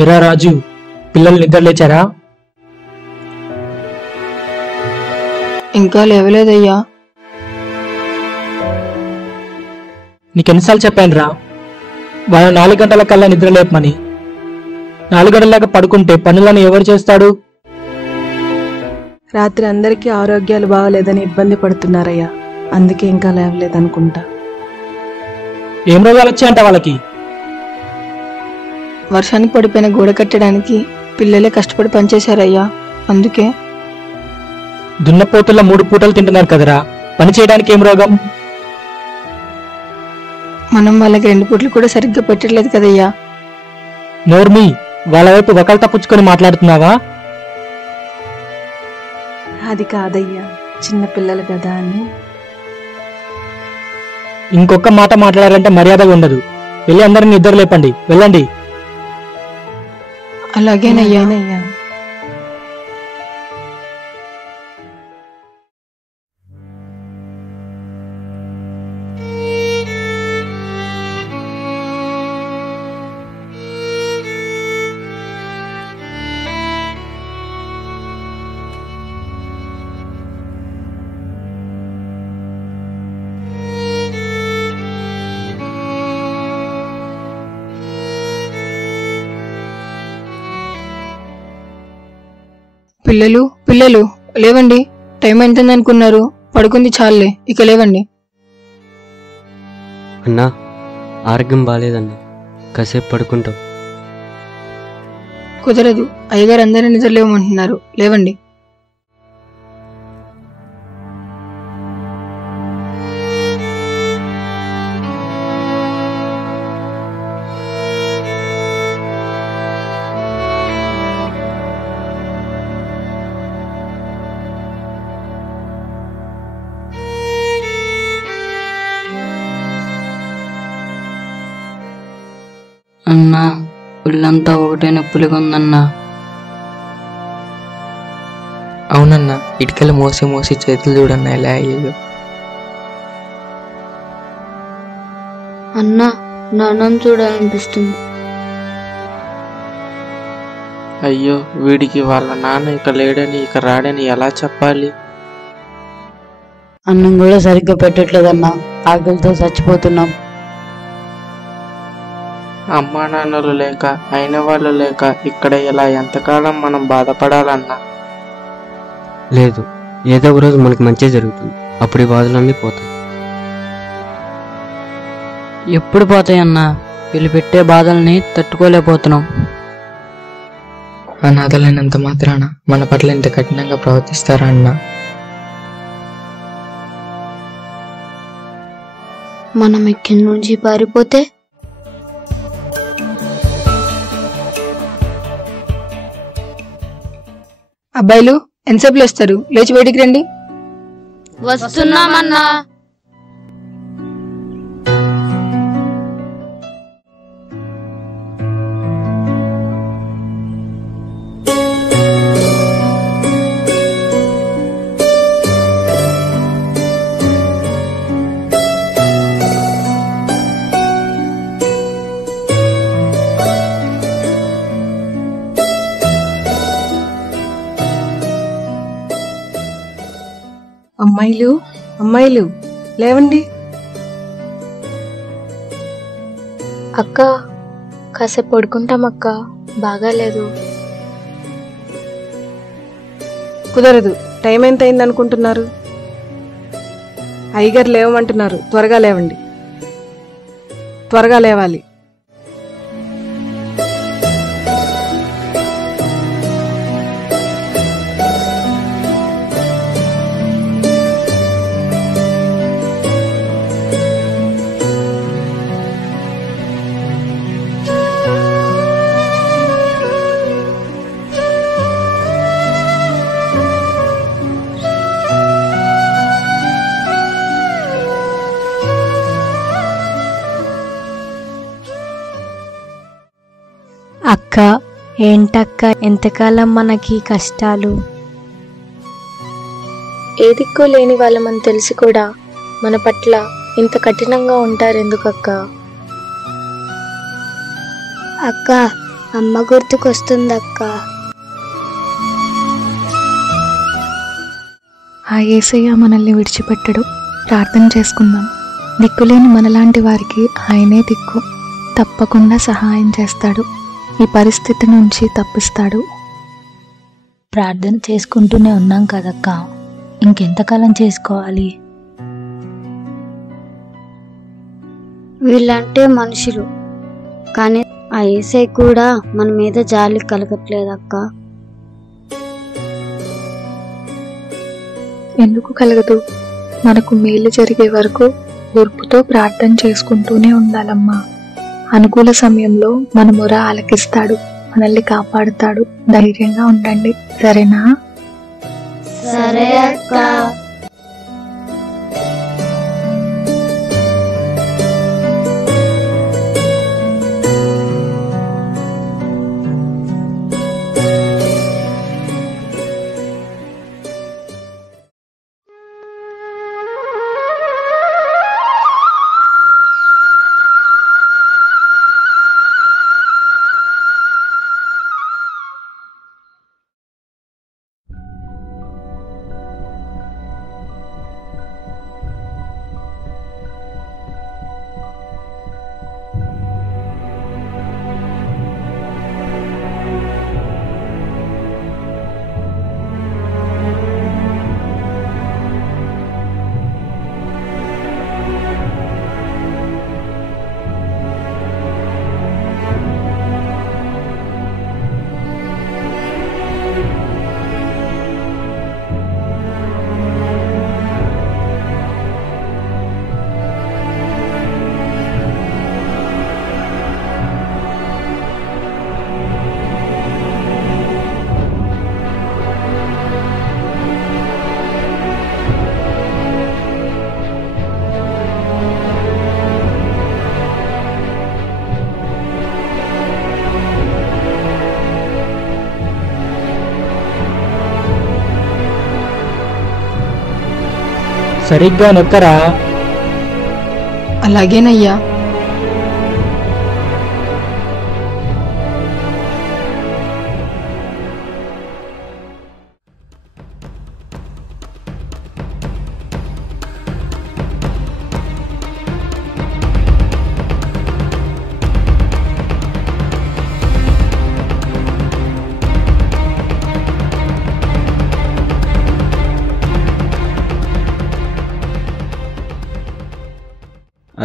ఏరా రాజు, పిల్లలు నిద్ర లేచారా? ఇంకా లేవలేదయ్యా. నీకెన్నిసార్లు చెప్పాను రా, వాళ్ళ 4 గంటల కల్లా నిద్ర లేపమని. 4 గంటల పడుకుంటే పనులను ఎవరు చేస్తాడు? రాత్రి అందరికీ ఆరోగ్యాలు బాగలేదని ఇబ్బంది పడుతున్నారయ్యా, అందుకే ఇంకా లేవలేదనుకుంటా. ఏం రోగాలు వచ్చాయంట వాళ్ళకి? వర్షానికి పడిపోయిన గోడ కట్టడానికి పిల్లలే కష్టపడి పనిచేశారయ్యా, అందుకే. దున్నపోతుల్లో 3 పూటలు తింటున్నారు కదరా, పని చేయడానికి ఏం రోగం? మనం వాళ్ళకి 2 పూటలు కూడా సరిగ్గా పెట్టట్లేదు కదయ్యా. నోర్మి, వాళ్ళ వైపు వకల్తా పుచ్చుకొని మాట్లాడుతున్నావా? అది కాదయ్యా, చిన్న పిల్లలు కదా అని. ఇంకొక మాట మాట్లాడారంటే మర్యాదగా ఉండదు. వెళ్ళి అందరిని నిద్ర లేపండి, వెళ్ళండి. అలాగేనయ్యా. పిల్లలు పిల్లలు లేవండి, టైం ఎంతైంది అనుకున్నారు? పడుకుంది చాలే, ఇక లేవండి. అన్నా, ఆరోగ్యం బాగాలేదన్నా, కాసేపు పడుకుంటాం. కుదరదు, అయ్యగారు అందరినీ నిద్ర లేవమంటున్నారు, లేవండి. అన్నా, ఒళ్ళంతా ఒకటే నొప్పులుగా ఉందన్నా. అవునన్నా, ఇటుకలు మోసి మోసి చేతులు చూడన్నా ఎలా అయ్యాయో. అన్నా, నాన్నని చూడాలనిపిస్తుంది. అయ్యో, వీడికి వాళ్ళ నాన్న ఇక లేడని ఇక రాడని ఎలా చెప్పాలి? అన్నం కూడా సరిగ్గా పెట్టట్లేదన్నా, ఆకలితో చచ్చిపోతున్నాం. అమ్మా నాన్నలు లేక, అయిన వాళ్ళు లేక ఇక్కడ ఇలా ఎంతకాలం మనం బాధపడాలన్నా? లేదు, ఏదో ఒక రోజు మనకు మంచి జరుగుతుంది, అప్పుడు ఈ బాధలన్నీ పోతాయి. ఎప్పుడు పోతాయన్నా? వీళ్ళు పెట్టే బాధల్ని తట్టుకోలేకపోతున్నాం. అనాథలైనంత మాత్రాన మన పట్ల ఇంత కఠినంగా ప్రవర్తిస్తారా అన్నా? మనం ఇక్కడి నుంచి పారిపోతే? అబ్బాయిలు ఎంతసేపు లేస్తారు? లేచి బయటికి రండి. వస్తున్నామన్నా. అమ్మాయిలు అమ్మాయిలు లేవండి. అక్క, కాసేపు పడుకుంటాం అక్క, బాగాలేదు. కుదరదు, టైం ఎంత అయింది అనుకుంటున్నారు? అయ్యగారు లేవమంటున్నారు, త్వరగా లేవండి, త్వరగా లేవాలి. అక్క, ఏంటక్క ఎంతకాలం మనకి కష్టాలు? ఏ దిక్కు లేని వాళ్ళమని తెలిసి కూడా మన పట్ల ఇంత కఠినంగా ఉంటారు ఎందుకక్క? అక్క, అమ్మ గుర్తుకొస్తుందక్క. ఆ యేసయ్య మనల్ని విడిచిపెట్టడు. ప్రార్థన చేసుకుందాం. దిక్కులేని మనలాంటి వారికి ఆయనే దిక్కు. తప్పకుండా సహాయం చేస్తాడు. ఈ పరిస్థితి నుంచి తప్పిస్తాడు. ప్రార్థన చేసుకుంటూనే ఉన్నాం కదక్క, ఇంకెంతకాలం చేసుకోవాలి? వీళ్ళంటే మనుషులు, కానీ ఆ యేసయ్య కూడా మన మీద జాలి కలగట్లేదక్క. ఎందుకు కలగదు? మనకు మేలు జరిగే వరకు ఓర్పుతో ప్రార్థన చేసుకుంటూనే ఉండాలమ్మా. అనుకూల సమయంలో మన మొర ఆలకిస్తాడు, మనల్ని కాపాడుతాడు. ధైర్యంగా ఉండండి, సరేనా? సరే అక్క. సరిగ్గా నొక్కరా. అలాగేనయ్యా.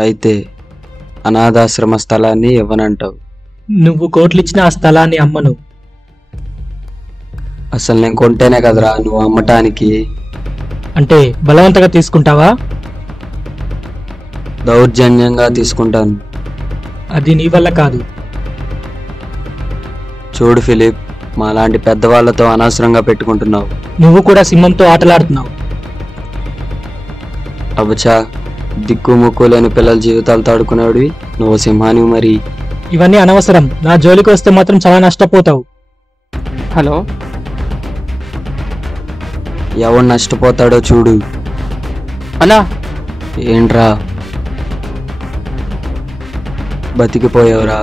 అయితే అనాథాశ్రమ స్థలాన్ని ఇవ్వనంటావు? నువ్వు కోట్లిచ్చిన ఆ స్థలాన్ని అమ్మను. అసలు నేను కొంటేనే కదరా నువ్వు అమ్మటానికి. అంటే బలవంతంగా తీసుకుంటావా? దౌర్జన్యంగా తీసుకుంటాను. అది నీ వల్ల కాదు. చూడు ఫిలిప్, మాలాంటి పెద్దవాళ్లతో అనవసరంగా పెట్టుకుంటున్నావు. నువ్వు కూడా సింహంతో ఆటలాడుతున్నావు. అబ్బచా, దిక్కు ముక్కు లేని పిల్లల జీవితాలతో ఆడుకునేవాడివి నువ్వు సింహానివి. మరి ఇవన్నీ అనవసరం. నా జోలికి వస్తే మాత్రం చాలా నష్టపోతావు. హలో, ఎవడు నష్టపోతాడో చూడు. అన్నా ఏంట్రా బతికిపోయావురా?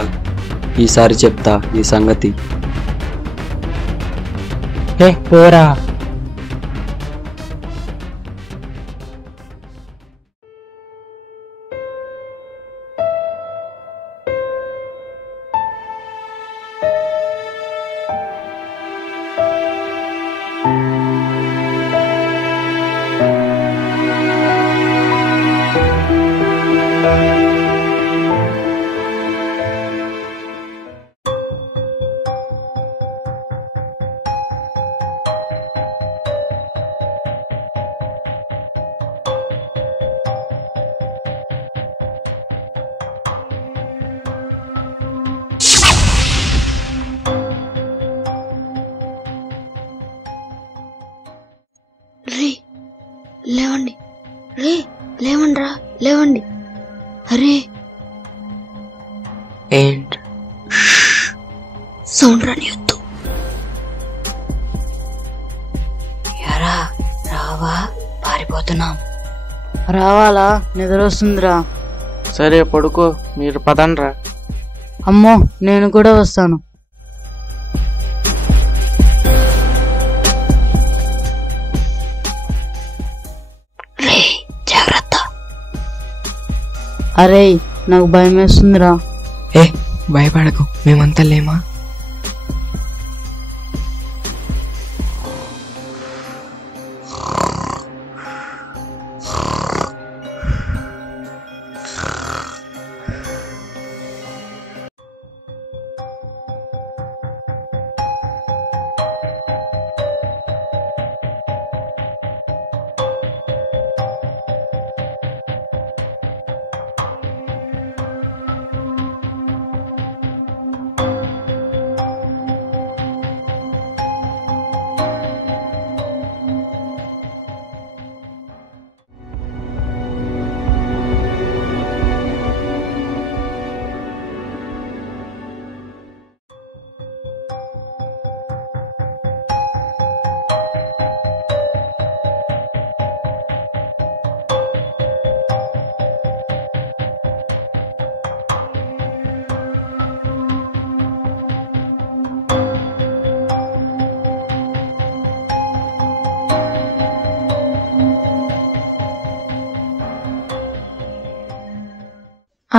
ఈసారి చెప్తా ఈ సంగతి. హే పోరా. రే లేవండి, రే లేవండ్రా, లేవండి. అరే ఏంటి సౌండ్ రానియొద్దు. ఎరా రావా, పారిపోతున్నాం. రావాలా? నిద్ర వస్తుందిరా. సరే పడుకో, మీరు పదండ్రా. అమ్మో, నేను కూడా వస్తాను. అరే నాకు భయం వేస్తుందిరా. ఏ భయపడకు, మేమంతా లేమా?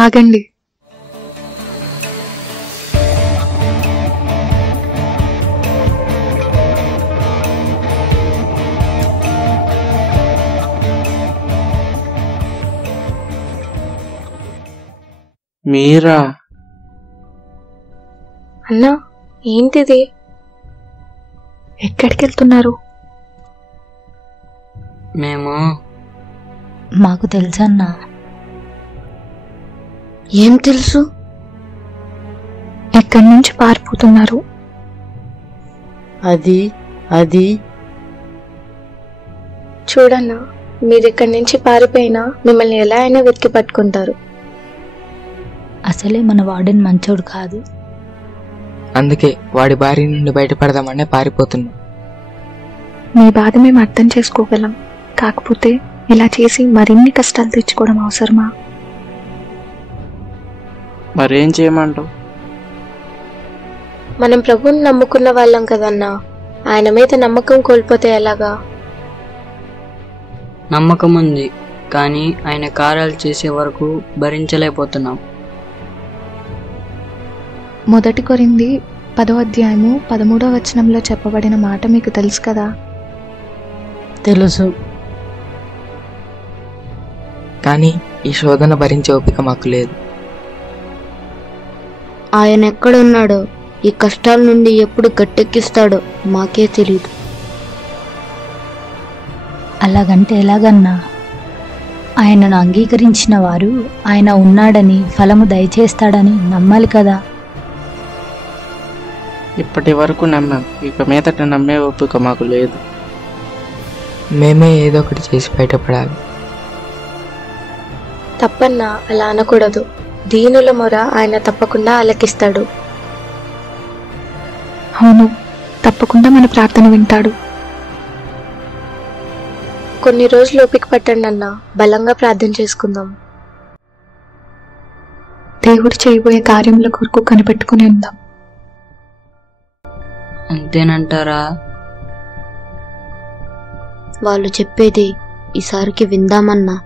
ఆగండి. మీరా? అన్నా ఏంటిది? ఎక్కడికి వెళ్తున్నారు? మేము మాకు తెలుసన్నా. ఏం తెలుసు? ఎక్కడి నుంచి పారిపోతున్నారు? అది అది చూడన్నా, మీరు ఇక్కడి నుంచి పారిపోయినా మిమ్మల్ని ఎలా అయినా వెతికి పట్టుకుంటారు. అసలే మన వార్డెన్ మంచోడు కాదు. అందుకే వాడి బారి నుండి బయటపడదామనే పారిపోతున్నాం. మీ బాధ మేము అర్థం చేసుకోగలం. కాకపోతే ఇలా చేసి మరిన్ని కష్టాలు తెచ్చుకోవడం అవసరమా? మరేం చేయమంటావు? మనం ప్రభువుని నమ్ముకున్న వాళ్ళం కదన్నా, ఆయన మీద నమ్మకం కోల్పోతే ఎలాగా? నమ్మకం ఉంది, కానీ ఆయన కార్యాలు చేసే వరకు భరించలేకపోతున్నాం. మొదటి కొరింథీ 10వ అధ్యాయము 13వ వచనంలో చెప్పబడిన మాట మీకు తెలుసు కదా? తెలుసు. కానీ ఈ శోధన భరించే ఓపిక మాకు లేదు. ఆయన ఎక్కడున్నాడో, ఈ కష్టాల నుండి ఎప్పుడు గట్టెక్కిస్తాడో మాకే తెలియదు. అలాగంటే ఎలాగన్నా? ఆయనను అంగీకరించిన వారు ఆయన ఉన్నాడని, ఫలము దయచేస్తాడని నమ్మాలి కదా. ఇప్పటి వరకు నమ్మాం, ఇక మీదట నమ్మే ఓపిక మాకు లేదు. మేమే ఏదో ఒకటి చేసి బయటపడాలి. తప్పన్నా, అలా అనకూడదు. దీనుల మొర ఆయన తప్పకుండా ఆలకిస్తాడు. అవును, తప్పకుండా మన ప్రార్థన వింటాడు. కొన్ని రోజులు ఓపిక పట్టండి అన్నా, బలంగా ప్రార్థన చేసుకుందాం. దేవుడు చేయబోయే కార్యముల కొరకు కనిపెట్టుకుని ఉందాం. అంతేనంటారా? వాళ్ళు చెప్పేది ఈసారికి విందామన్నా.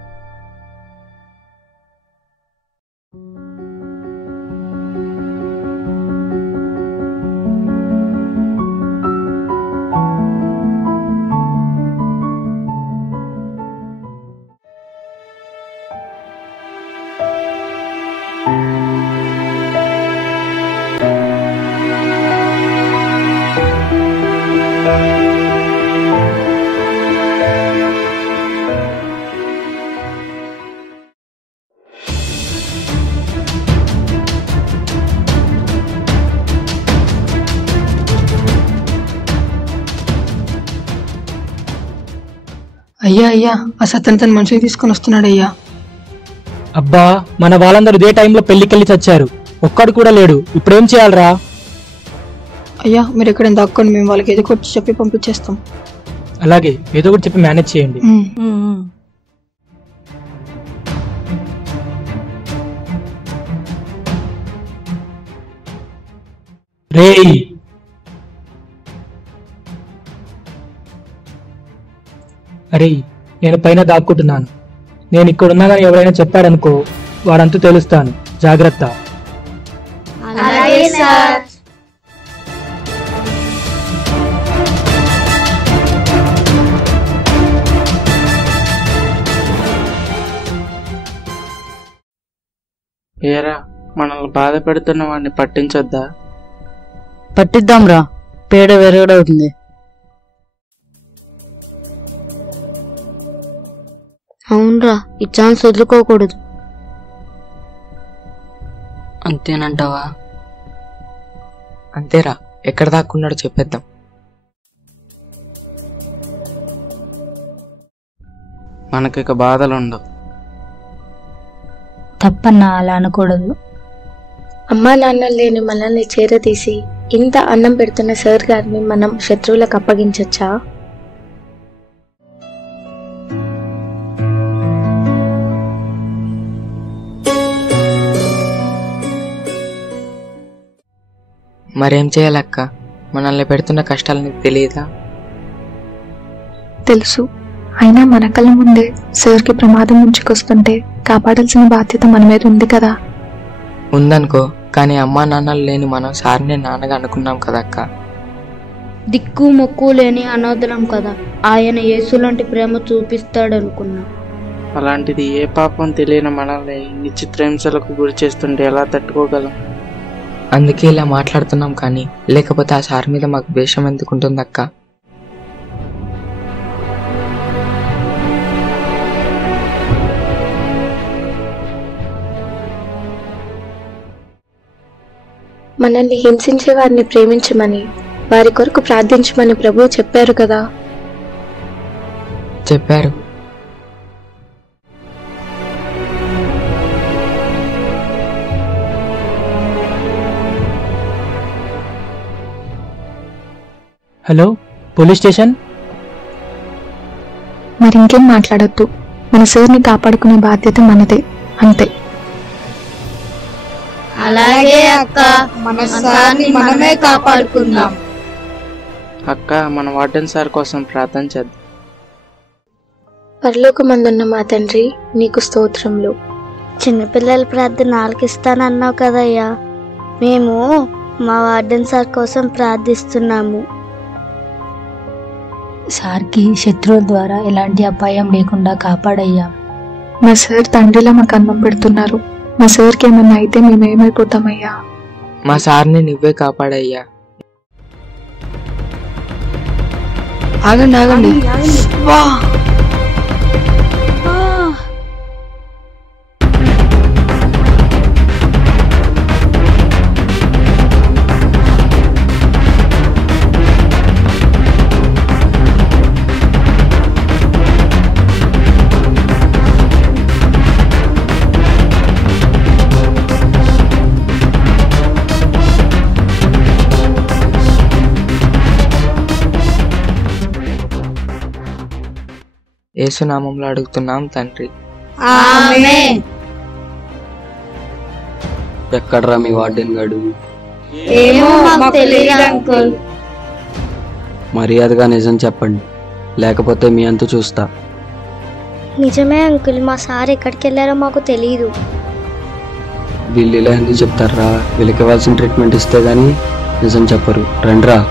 అయ్యా అయ్యా, ఆ సత్యన్ తన మనిషిని తీసుకొని వస్తున్నాడు అయ్యా. అబ్బా, మన వాళ్ళందరూ ఇదే టైంలో పెళ్లికెళ్ళి చచ్చారు, ఒక్కడు కూడా లేడు. ఇప్పుడేం చేయాలరా? అయ్యా మీరు ఎక్కడైనా దాక్కొని మేము వాళ్ళకి ఏదో ఒకటి చెప్పి పంపించేస్తాం. అలాగే, ఏదో ఒకటి చెప్పి మేనేజ్ చేయండి. రేయ్, అరే నేను పైన దాక్కుంటున్నాను. నేను ఇక్కడున్నా కానీ ఎవరైనా చెప్పాడనుకో, వాడంతు తెలుస్తాను. జాగ్రత్త. అలాగే సార్. ఏరా, మనల్ని బాధ పెడుతున్న వాడిని పట్టించొద్దా? పట్టిద్దాంరా, పేడ వెరగడవుతుంది. అవునరా, ఈ ఛాన్స్ వదులుకోకూడదు. అంతేనంటావా? అంతేరా, ఎక్కడ దాక్కున్నాడో చెప్పేద్దాం. మనకిక బాధలుండవు. తప్పన్నా, అలా అనకూడదు. అమ్మా నాన్న లేని మనల్ని చేరదీసి ఇంత అన్నం పెడుతున్న సార్ గారిని మనం శత్రువులకు అప్పగించచ్చా? మరేం చేయాలక్క? మనల్ని పెడుతున్న కష్టాలు నీకు తెలియదా? తెలుసు. అయినా మన కళ్ళ ముందే సార్కి ప్రమాదం ముంచుకొస్తుంటే కాపాడాల్సిన బాధ్యత మన మీద ఉంది కదా. ఉందనుకో, కానీ అమ్మా నాన్నలు లేని మనం సార్ని నాన్నగా అనుకున్నాం కదక్క. దిక్కు మొక్కు లేని అనాథలం కదా, ఆయన యేసు లాంటి ప్రేమ చూపిస్తాడనుకున్నా. అలాంటిది ఏ పాపం తెలియని మనల్ని ఇన్ని చిత్రహింసలకు గురి చేస్తుంటే ఎలా తట్టుకోగలం? అందుకే ఇలా మాట్లాడుతున్నాం. కానీ లేకపోతే ఆ సార్ మీద మాకు ద్వేషం ఎందుకుంటుందక్క? మనల్ని హింసించే వారిని ప్రేమించమని, వారి కొరకు ప్రార్థించమని ప్రభువు చెప్పారు కదా. చెప్పారు. Hello, police station. మరి ఇంకేం మాట్లాడొద్దు. మన సార్ని కాపాడుకునే బాధ్యత మనదే, అంతే. అలాగే అక్క, మన సార్ని మనమే కాపాడుకుందాం. అక్క, మన వార్డెన్ సార్ కోసం ప్రార్థన చేద్దాం. పరలోకమందున్న మా తండ్రి, నీకు స్తోత్రములు. చిన్నపిల్లల ప్రార్థన ఆలకిస్తానన్నావు కదయ్యా, మేము మా వార్డెన్ సార్ కోసం ప్రార్థిస్తున్నాము. సార్కి శత్రువుల ద్వారా ఎలాంటి అపాయం లేకుండా కాపాడయ్యా. మా సార్ తండ్రిలా మాకు అన్నం పెడుతున్నారు. మా సార్కి ఏమన్నా అయితే మేమేమైపోతామయ్యా. మా సార్ని నువ్వే కాపాడయ్యా. ఆగండి ఆగండి. వా యేసునామంలో అడుగుతున్నాం తండ్రి. ఆమేన్. ఎక్కడ్రా మీ వార్డెన్ గాడు? ఏమో మాకు తెలియదు అంకుల్. మర్యాదగా నిజం చెప్పండి, లేకపోతే మీ అంతు చూస్తా. నిజమే అంకుల్, మా సార్ ఎక్కడికి వెళ్ళారో మాకు తెలియదు. వీళ్ళు ఇలా ఎందుకు చెప్తారా? వీళ్ళకి ఇవ్వాల్సిన ట్రీట్మెంట్ ఇస్తే గానీ నిజం చెప్పరు. రండ్రా.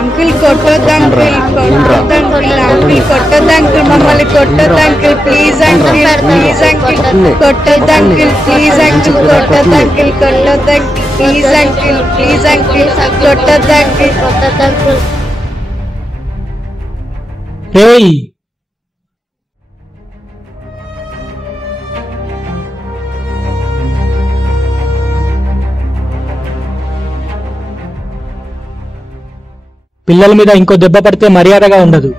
అంకుల్ కొట్టొద్దు అంకుల్, కొట్టొద్దు అంకుల్, అంకుల్ కొట్టొద్దు అంకుల్, మమ్మల్ని కొట్టొద్దు uncle, please uncle, please uncle, కొట్టొద్దు అంకుల్, ప్లీజ్ అంకుల్, కొట్టొద్దు అంకుల్, కొట్టొద్దు uncle, please uncle, please uncle, కొట్టొద్దు అంకుల్, కొట్టొద్దు అంకుల్. రేయ్, పిల్లల మీద ఇంకో దెబ్బ పడితే మర్యాదగా ఉండదు.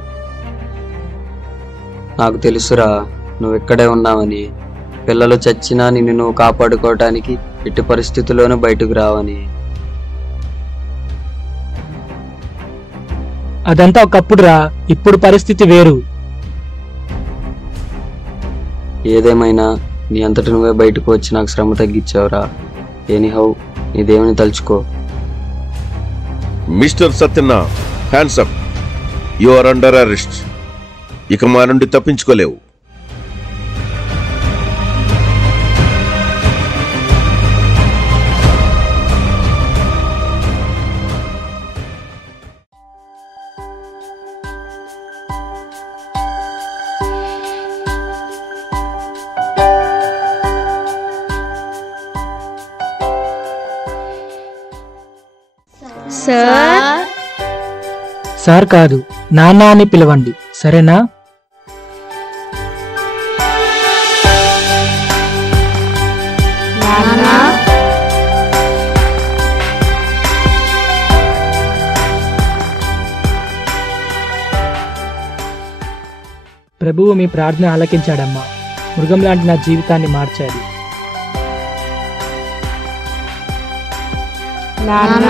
నాకు తెలుసురా నువ్వు ఇక్కడే ఉన్నావని. పిల్లలు చచ్చినా నిన్ను నువ్వు కాపాడుకోవటానికి ఎట్టి పరిస్థితుల్లోనూ బయటకు రావని. అదంతా ఒకప్పుడురా, ఇప్పుడు పరిస్థితి వేరు. ఏదేమైనా నీ అంతటి నువ్వే బయటకు వచ్చి నాకు శ్రమ తగ్గించావురా. ఎనీహౌ నీ దేవుని తలుచుకో. Mister Satyanna, hands up. You are under arrest. ఇక మా నుండి తప్పించుకోలేవు. సార్ సార్ కాదు, నాన్న అని పిలవండి, సరేనా? ప్రభువు మీ ప్రార్థన ఆలకించాడమ్మా. మృగం లాంటి నా జీవితాన్ని మార్చాడు. నాన్న